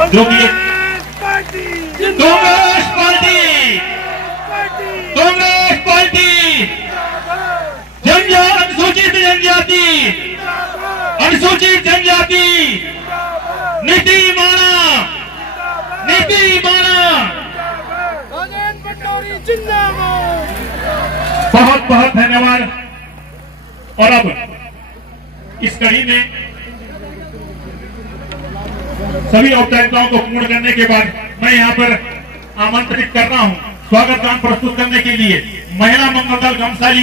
जो कि कांग्रेस पार्टी अनुसूचित जनजाति नीति माना बहुत बहुत धन्यवाद। और अब इस कड़ी में सभी औपचारिकताओं को पूर्ण करने के बाद मैं यहाँ पर आमंत्रित कर रहा हूँ स्वागत गान प्रस्तुत करने के लिए महिला मंगल दल घमसाली।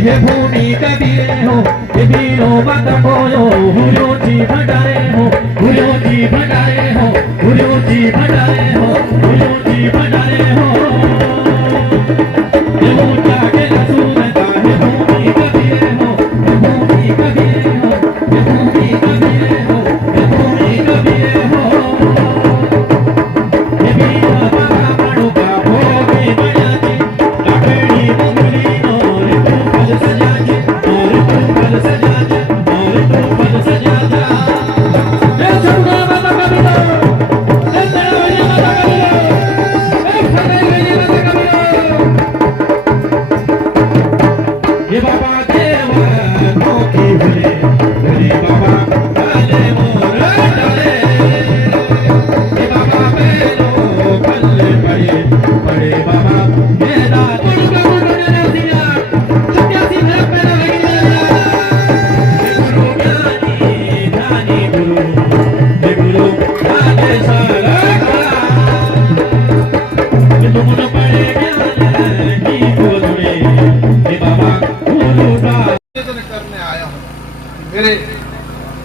हे भूमि कबीरे हो हे बीरो मत बोलो हुयो जी भंडारे हो हुयो जी भंडारे हो हुयो जी भंडारे हो हुयो जी भंडारे हो ये ऊंचा के सूरता हे भूमि कबीरे हो हे भूमि कबीरे हो हे भूमि कबीरे हो हे भूमि कबीरे हो हे बीरो बाबा पड़ो का भोगी माया जी लाकड़ी मंगली मेरे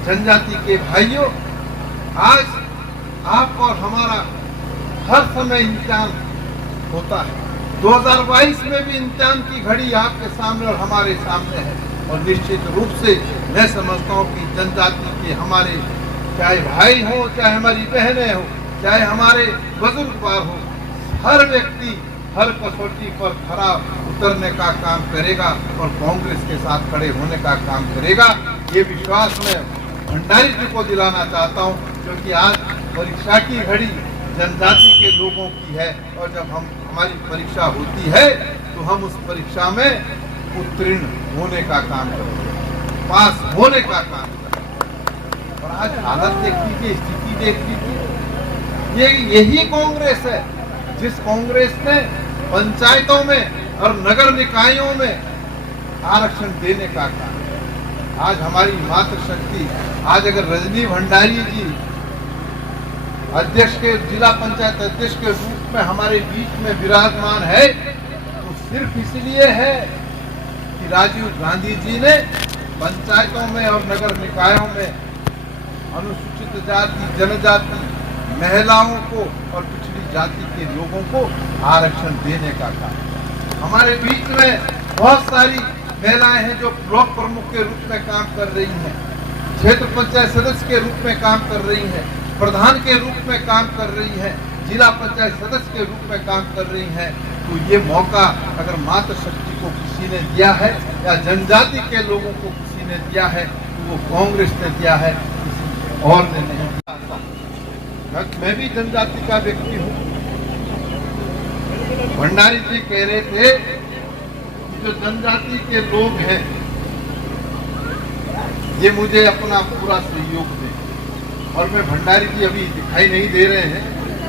जनजाति के भाइयों, आज आप और हमारा हर समय इम्तिहान होता है। 2022 में भी इम्तिहान की घड़ी आपके सामने और हमारे सामने है और निश्चित रूप से मैं समझता हूँ कि जनजाति के हमारे चाहे भाई हो, चाहे हमारी बहनें हो, चाहे हमारे बुजुर्गवार हो, हर व्यक्ति हर कसौटी पर खरा उतरने का काम करेगा और कांग्रेस के साथ खड़े होने का काम करेगा। ये विश्वास मैं भंडारी जी को दिलाना चाहता हूँ, क्योंकि आज परीक्षा की घड़ी जनजाति के लोगों की है और जब हमारी परीक्षा होती है तो हम उस परीक्षा में उत्तीर्ण होने का काम करेंगे, पास होने का काम करेंगे। और आज हालत देख लीजिए, स्थिति देख लीजिए, यही कांग्रेस है जिस कांग्रेस ने पंचायतों में और नगर निकायों में आरक्षण देने का काम। आज हमारी मातृशक्ति, आज अगर रजनी भंडारी जी अध्यक्ष के जिला पंचायत अध्यक्ष के रूप में हमारे बीच में विराजमान है तो सिर्फ इसलिए है कि राजीव गांधी जी ने पंचायतों में और नगर निकायों में अनुसूचित जाति, जनजाति, महिलाओं को और पिछड़ी जाति के लोगों को आरक्षण देने का काम। हमारे बीच में बहुत सारी महिलाएं हैं जो ब्लॉक प्रमुख के रूप में काम कर रही हैं, क्षेत्र पंचायत सदस्य के रूप में काम कर रही है, प्रधान के रूप में काम कर रही है, जिला पंचायत सदस्य के रूप में काम कर रही हैं, तो ये मौका अगर मातृशक्ति को किसी ने दिया है या जनजाति के लोगों को किसी ने दिया है तो वो कांग्रेस ने दिया है, किसी और ने नहीं दिया। मैं भी जनजाति का व्यक्ति हूँ। भंडारी जी कह रहे थे कि जो जनजाति के लोग हैं ये मुझे अपना पूरा सहयोग दें, और मैं भंडारी जी अभी दिखाई नहीं दे रहे हैं,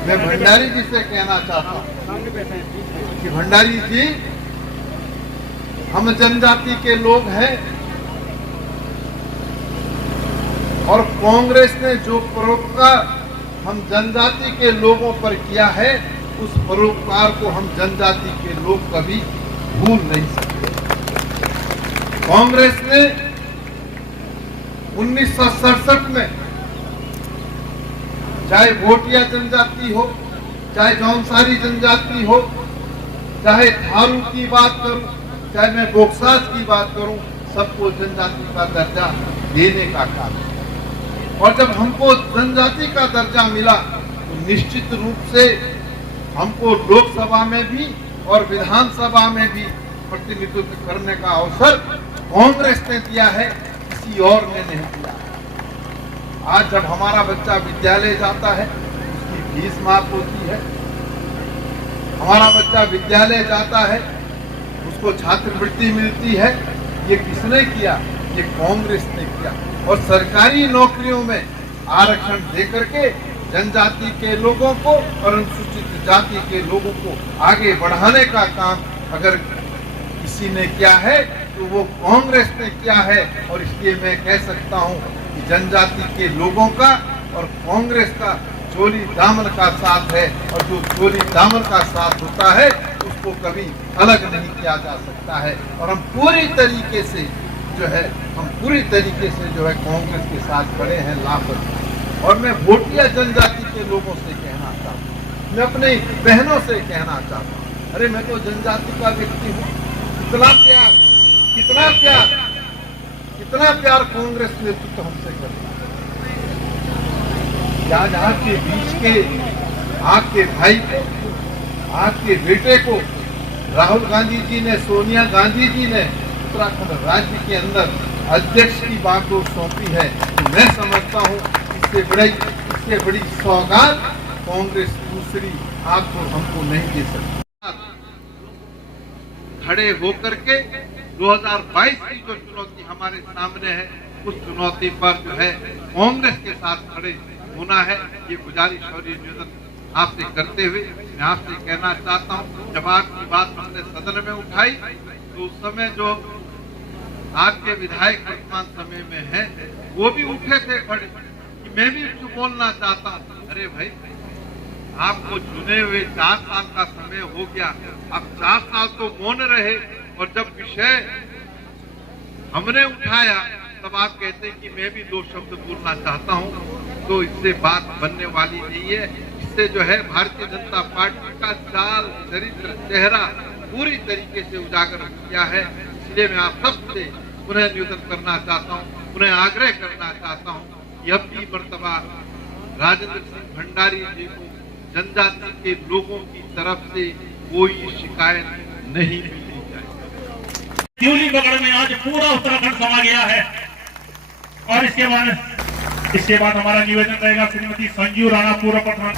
मैं भंडारी जी से कहना चाहता हूँ कि भंडारी जी हम जनजाति के लोग हैं और कांग्रेस ने जो परोपकार हम जनजाति के लोगों पर किया है उस परोपकार को हम जनजाति के लोग कभी भूल नहीं सकते। कांग्रेस ने 1967 में चाहे भोटिया जनजाति हो, चाहे जौनसारी जनजाति हो, चाहे थारू की बात करूं, चाहे मैं बोक्साज की बात करूं, सबको जनजाति का दर्जा देने का काम है। और जब हमको जनजाति का दर्जा मिला तो निश्चित रूप से हमको लोकसभा में भी और विधानसभा में भी प्रतिनिधित्व करने का अवसर कांग्रेस ने दिया है, किसी और ने नहीं दिया। आज जब हमारा बच्चा विद्यालय जाता है उसकी फीस माफ होती है, हमारा बच्चा विद्यालय जाता है उसको छात्रवृत्ति मिलती है, ये किसने किया? ये कांग्रेस ने किया। और सरकारी नौकरियों में आरक्षण देकर के जनजाति के लोगों को और अनुसूचित जाति के लोगों को आगे बढ़ाने का काम अगर किसी ने किया है तो वो कांग्रेस ने किया है। और इसलिए मैं कह सकता हूँ कि जनजाति के लोगों का और कांग्रेस का चोली दामन का साथ है, और जो चोली दामन का साथ होता है उसको कभी अलग नहीं किया जा सकता है। और हम पूरी तरीके से जो है कांग्रेस के साथ खड़े हैं लापरवाह। और मैं भोटिया जनजाति के लोगों से कहना चाहता हूँ, मैं अपनी बहनों से कहना चाहता हूँ, अरे मैं तो जनजाति का व्यक्ति हूँ, कितना प्यार कितना प्यार कितना प्यार कांग्रेस नेतृत्व हमसे करता है। आज आपके बीच के आपके भाई को, आपके बेटे को राहुल गांधी जी ने, सोनिया गांधी जी ने उत्तराखंड राज्य के अंदर अध्यक्ष की बागडोर सौंपी है। तो मैं समझता हूँ इससे बड़ी सौगात कांग्रेस दूसरी आपको हमको नहीं दे सकती। खड़े होकर के 2022 की जो चुनौती हमारे सामने है उस चुनौती पर जो है कांग्रेस के साथ खड़े होना है। ये गुजारिश और ये निवेदन आपसे करते हुए मैं आपसे कहना चाहता हूँ, जब आपकी बात हमने सदन में उठाई तो उस समय जो आपके विधायक वर्तमान समय में है वो भी उठे थे खड़े कि मैं भी कुछ बोलना चाहता हूँ। अरे भाई, आपको चुने हुए 4 साल का समय हो गया, अब 4 साल तो मौन रहे, और जब विषय हमने उठाया तब आप कहते हैं कि मैं भी 2 शब्द बोलना चाहता हूं, तो इससे बात बनने वाली नहीं है। इससे जो है भारतीय जनता पार्टी का चाल चरित्र चेहरा पूरी तरीके से उजागर किया है। इसलिए मैं आप सबसे पुनः निवेदन करना चाहता हूं, पुनः आग्रह करना चाहता हूं कि अब की मर्तबा राजेंद्र सिंह भंडारी जी को जनजाति के लोगों की तरफ से कोई शिकायत नहीं मिलनी चाहिए। त्यूली पकड़ में आज पूरा उत्तराखंड समा गया है। और इसके बाद हमारा निवेदन रहेगा श्रीमती संजू राणा, पूर्व प्रधान।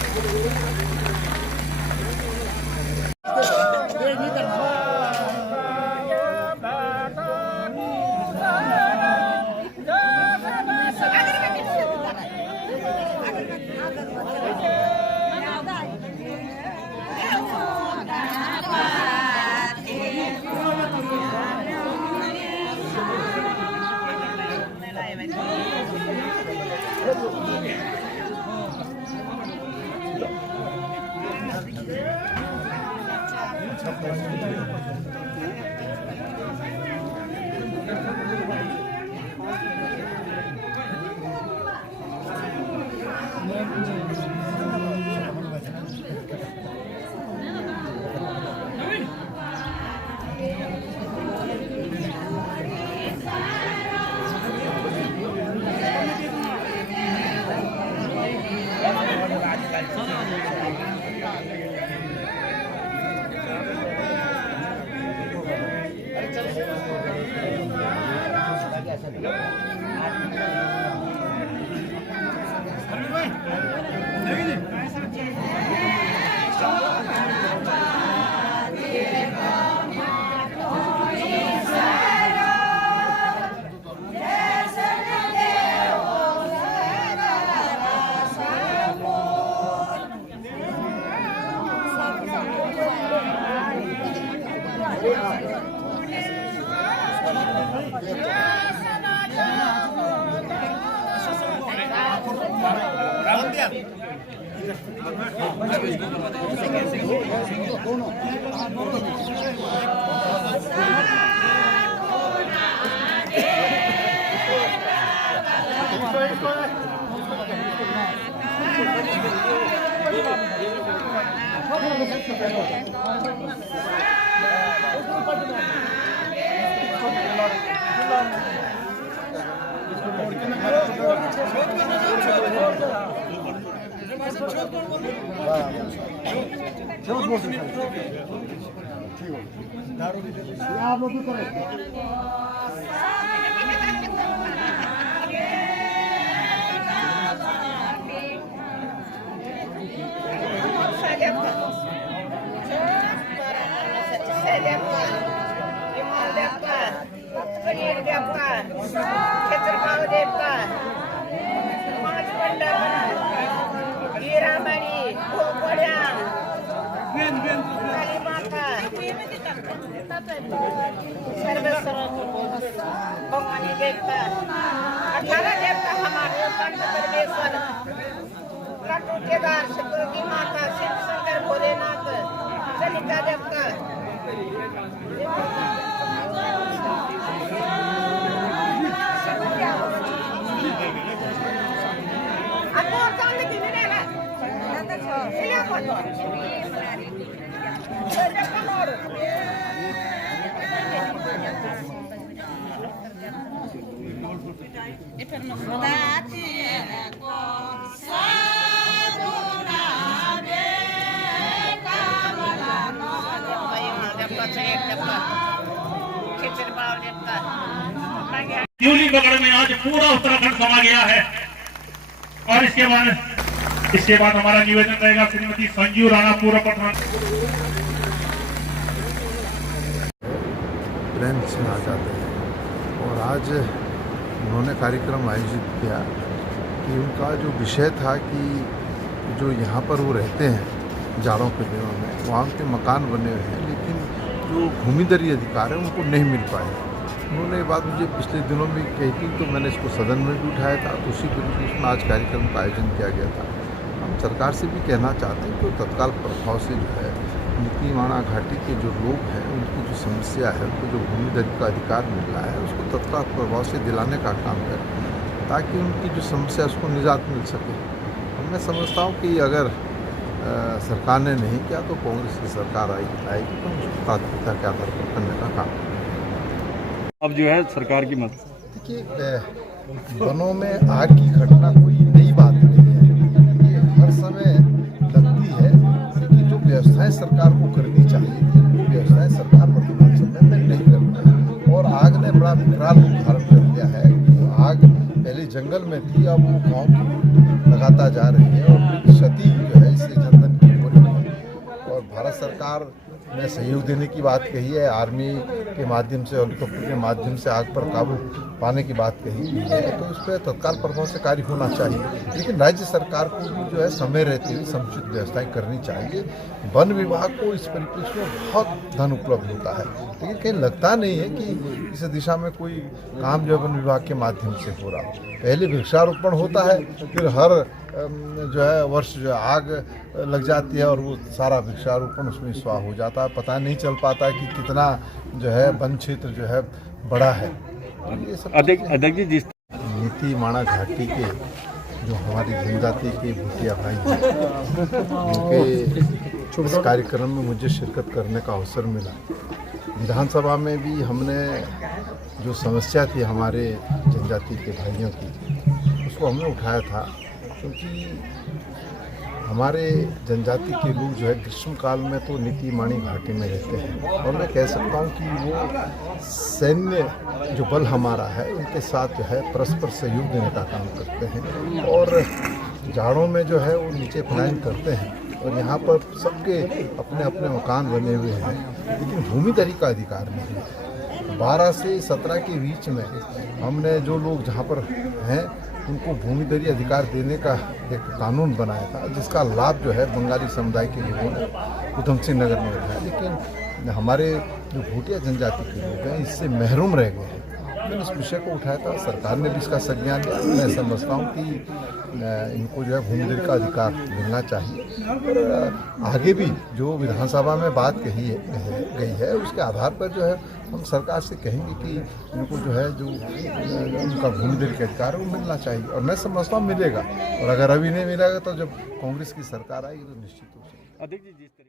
भगवानी देवता 18 देवता हमारे पंच परमेश्वर लड्डू केदार शत्रुघ्नी माता शिव शंकर भोलेनाथ सलिता देवता शिवलिंगगढ़ में आज पूरा उत्तराखंड समा गया है। और इसके बाद हमारा निवेदन रहेगा श्रीमती संजू राणा पूर्व प्रधान। प्रेम से आ जाते हैं और आज उन्होंने कार्यक्रम आयोजित किया कि उनका जो विषय था कि जो यहाँ पर वो रहते हैं जाड़ों के दिनों में, वहाँ के मकान बने हुए हैं लेकिन जो भूमिदरी अधिकार है उनको नहीं मिल पाए। उन्होंने ये बात मुझे पिछले दिनों में कही थी तो मैंने इसको सदन में भी उठाया था, तो उसी परिप्रेक्ष्य में आज कार्यक्रम का आयोजन किया गया था। हम सरकार से भी कहना चाहते हैं कि तत्काल प्रभाव से जो है नीतीमाणा घाटी के जो लोग हैं उनकी जो समस्या है, उनको जो भूमिदरी का अधिकार मिल रहा है उसको तत्काल प्रभाव से दिलाने का काम करें ताकि उनकी जो समस्या उसको निजात मिल सके। मैं समझता हूँ कि अगर सरकार ने नहीं किया तो कांग्रेस की सरकार आएगी तो उसको प्राथमिकता के आधार पर करने का काम। अब जो है सरकार की मदद, देखिए वनों में आग की घटना कोई नई बात नहीं है, ये हर समय लगती है, लेकिन जो व्यवस्थाएं सरकार को करनी चाहिए वो व्यवस्थाएं सरकार वर्तमान समय में नहीं करती और आग ने बड़ा विकराल रूप धारण कर लिया है। आग पहले जंगल में थी, अब वो गाँव की लगाता जा रही है और बड़ी क्षति जो है इससे जनधन की हो रही है। और भारत सरकार ने सहयोग देने की बात कही है, आर्मी के माध्यम से, हेलीकॉप्टर के माध्यम से आग पर काबू पाने की बात कही है, तो उस पर तत्काल प्रभाव से कार्य होना चाहिए। लेकिन राज्य सरकार को भी जो है समय रहते हुए समुचित व्यवस्थाएं करनी चाहिए। वन विभाग को इस परिप्रेक्ष्य में बहुत धन उपलब्ध होता है, लेकिन कहीं लगता नहीं है कि इस दिशा में कोई काम जो है वन विभाग के माध्यम से हो रहा हो। पहले वृक्षारोपण होता है, फिर हर जो है वर्ष जो आग लग जाती है और वो सारा वृक्षारोपण उसमें स्वाह हो जाता है, पता नहीं चल पाता कि कितना जो है वन क्षेत्र जो है बड़ा है। ये सब अध्यक्ष जी, जिस नीतीमाणा घाटी के जो हमारी जनजाति के भूटिया भाई हैं उनके इस कार्यक्रम में मुझे शिरकत करने का अवसर मिला। विधानसभा में भी हमने जो समस्या थी हमारे जनजाति के भाइयों की उसको हमने उठाया था, क्योंकि हमारे जनजाति के लोग जो है ग्रीष्म काल में तो नीतीमाणी घाटी में रहते हैं और मैं कह सकता हूँ कि वो सैन्य जो बल हमारा है उनके साथ जो है परस्पर सहयोग देने का काम करते हैं और जाड़ों में जो है वो नीचे पलायन करते हैं और यहाँ पर सबके अपने अपने मकान बने हुए हैं, लेकिन भूमिदरी का अधिकार नहीं है। 12 से 17 के बीच में हमने जो लोग जहाँ पर हैं उनको भूमिदरी अधिकार देने का एक कानून बनाया था, जिसका लाभ जो है बंगाली समुदाय के लोगों ने उधम सिंह नगर में उठाया, लेकिन हमारे जो भूटिया जनजाति के लोग हैं इससे महरूम रह गए हैं। मैंने इस विषय को उठाया था, सरकार ने भी इसका संज्ञान लिया। मैं समझता हूँ कि इनको जो है भूमि अधिग्रहण का अधिकार मिलना चाहिए और आगे भी जो विधानसभा में बात कही गई है उसके आधार पर जो है हम सरकार से कहेंगे कि इनको जो है जो उनका भूमि अधिग्रहण का अधिकार है वो मिलना चाहिए और मैं समझता हूँ मिलेगा। और अगर अभी नहीं मिलेगा तो जब कांग्रेस की सरकार आएगी तो निश्चित हो जाएगा। अध्यक्ष जी जिस तरीके